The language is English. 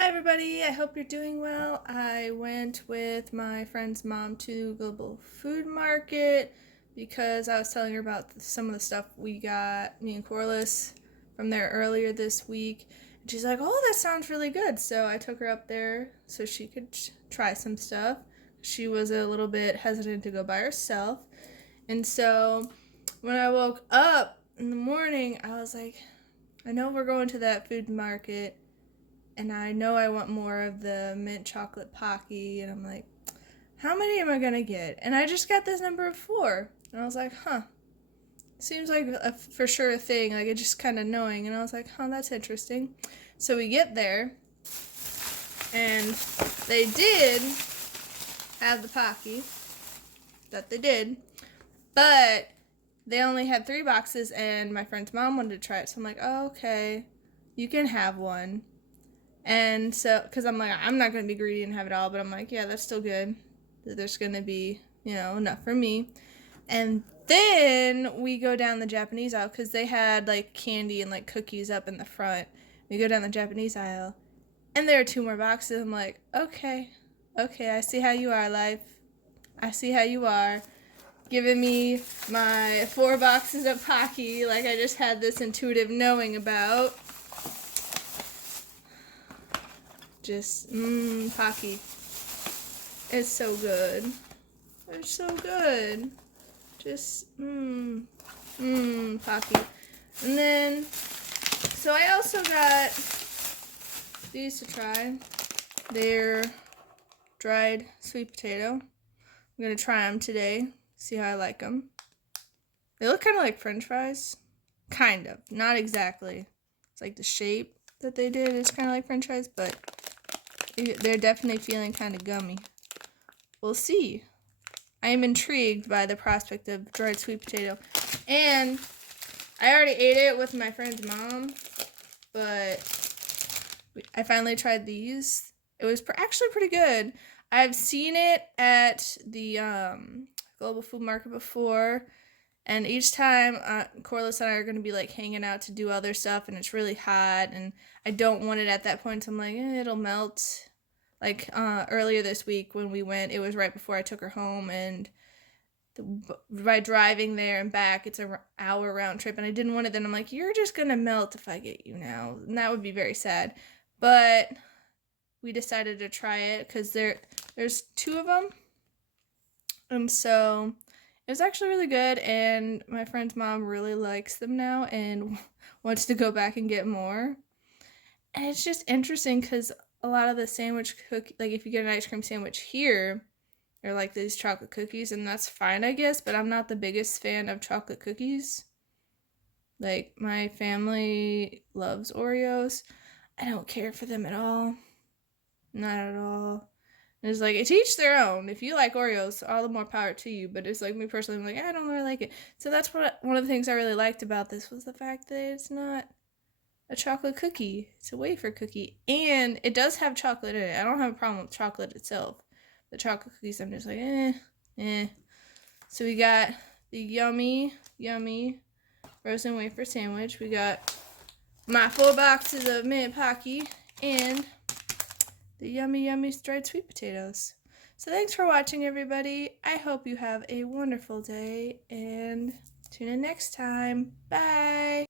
Hi everybody, I hope you're doing well. I went with my friend's mom to Global Food Market because I was telling her about some of the stuff we got, me and Corliss, from there earlier this week. And she's like, oh, that sounds really good. So I took her up there so she could try some stuff. She was a little bit hesitant to go by herself. And so when I woke up in the morning, I was like, I know we're going to that food market and I know I want more of the mint chocolate Pocky, and I'm like, how many am I gonna get? And I just got this number of 4, and I was like, huh, seems like for sure a thing, like it's just kind of knowing, and I was like, huh, that's interesting. So we get there, and they did have the Pocky, that they did, but they only had 3 boxes, and my friend's mom wanted to try it, so I'm like, oh, okay, you can have one. And so, because I'm like, I'm not going to be greedy and have it all, but I'm like, yeah, that's still good. There's going to be, enough for me. And then we go down the Japanese aisle because they had like candy and like cookies up in the front. We go down the Japanese aisle and there are 2 more boxes. I'm like, okay, I see how you are, life. I see how you are. Giving me my 4 boxes of Pocky like I just had this intuitive knowing about. Just, Pocky. It's so good. It's so good. Just, Pocky. And then, so I also got these to try. They're dried sweet potato. I'm going to try them today, see how I like them. They look kind of like french fries. Kind of. Not exactly. It's like the shape that they did is kind of like french fries, but they're definitely feeling kind of gummy. We'll see. I am intrigued by the prospect of dried sweet potato. And I already ate it with my friend's mom, but I finally tried these. It was actually pretty good. I've seen it at the Global Food Market before, and each time Corliss and I are going to be like hanging out to do other stuff, and it's really hot, and I don't want it at that point, so I'm like, it'll melt. Like earlier this week when we went, it was right before I took her home, and by driving there and back, it's an hour round trip, and I didn't want it. Then I'm like, you're just gonna melt if I get you now, and that would be very sad. But we decided to try it because there's 2 of them, and so it was actually really good. And my friend's mom really likes them now and wants to go back and get more. And it's just interesting because a lot of the sandwich cookie, like if you get an ice cream sandwich here, they're like these chocolate cookies, and that's fine, I guess, but I'm not the biggest fan of chocolate cookies. Like, my family loves Oreos. I don't care for them at all. Not at all. And it's like, it's each their own. If you like Oreos, all the more power to you, but it's like me personally, I'm like, I don't really like it. So that's one of the things I really liked about this was the fact that it's not a chocolate cookie. It's a wafer cookie. And it does have chocolate in it. I don't have a problem with chocolate itself. The chocolate cookies, I'm just like, eh. So we got the yummy frozen wafer sandwich. We got my 4 boxes of Mint Pocky and the yummy dried sweet potatoes. So thanks for watching, everybody. I hope you have a wonderful day, and tune in next time. Bye.